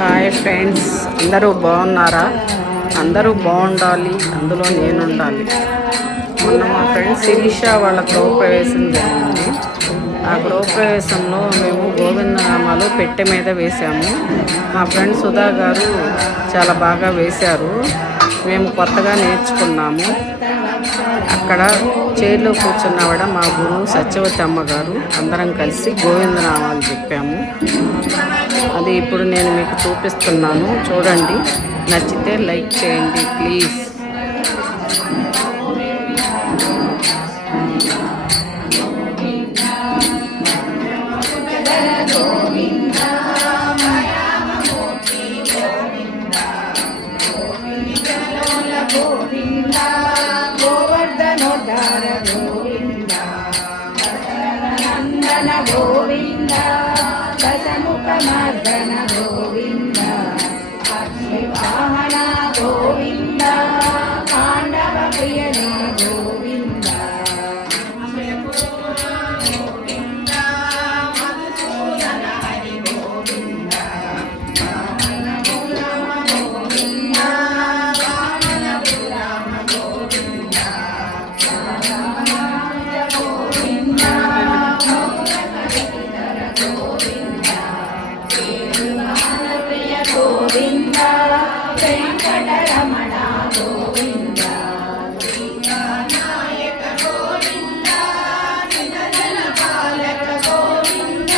Hi friends, అందరూ బాగున్నారా? అందరూ బాగుండాలి, అందులో నేను ఉండాలి. మొన్న మా ఫ్రెండ్స్ శిరీష వాళ్ళ గృహప్రవేశం జరిగింది. ఆ గృహప్రవేశంలో మేము గోవిందనామాలు పెట్టె మీద వేశాము. మా ఫ్రెండ్ సుధా గారు చాలా బాగా వేశారు. మేము కొత్తగా నేర్చుకున్నాము. అక్కడ చైర్లో కూర్చున్నవాడ మా గురువు సత్యవతి అమ్మగారు. అందరం కలిసి గోవిందనామాలు చెప్పాము. అది ఇప్పుడు నేను మీకు చూపిస్తున్నాను, చూడండి. నచ్చితే లైక్ చేయండి ప్లీజ్. గోవింద దశముఖ మర్దన గోవింద వాహన గోవింద పాండవ ప్రియన గోవింద గోవింద మధుసూదన హరి గోవింద గోవింద వామన పురామ గోవింద గోవింద గోవింద వెంకటరమణ గోవింద నాయక గోవింద నిధన పాలక గోవింద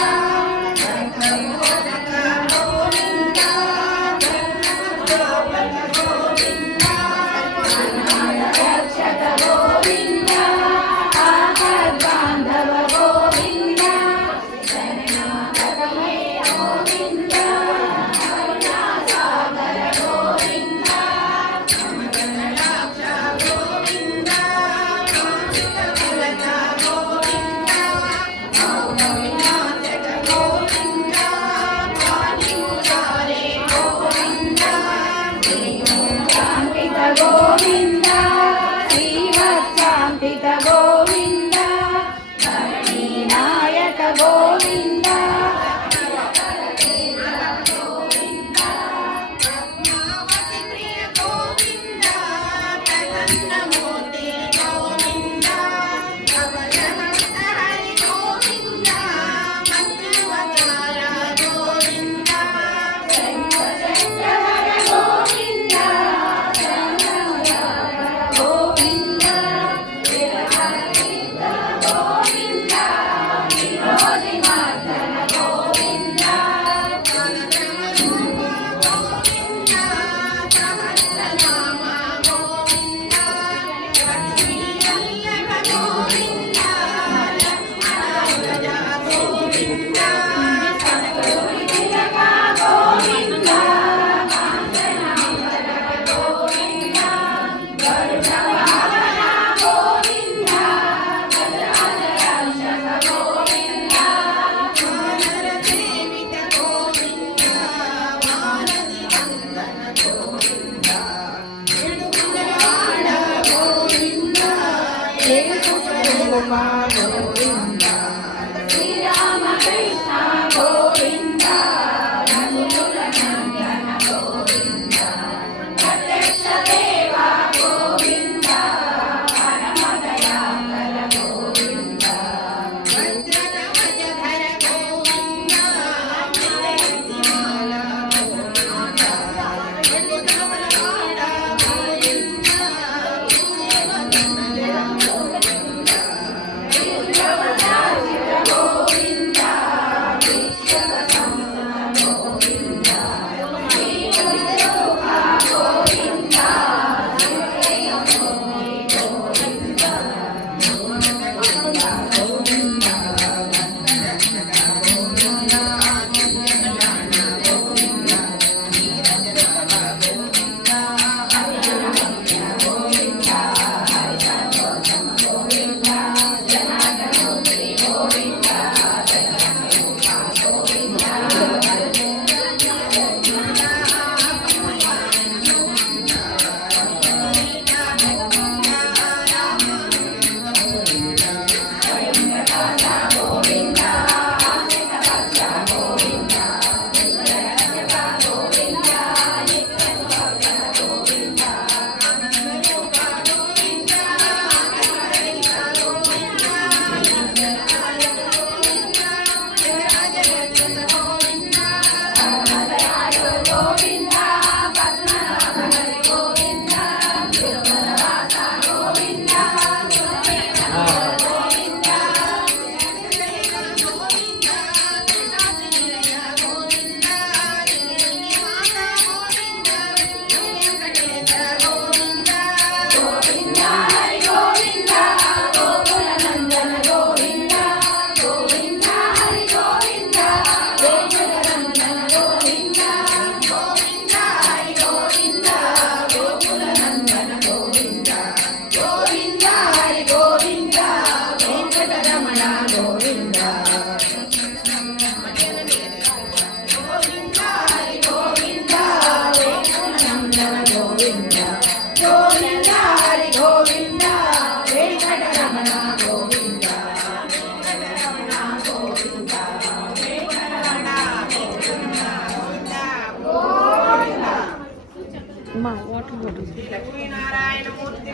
గోవింద గోవింద రక్షక గోవింద ఆపద్బాంధవ గోవింద శరణాగతమయ గోవింద సాగర గోవింద వాటర్ బాటిల్ లక్ష్మీనారాయణ మూర్తి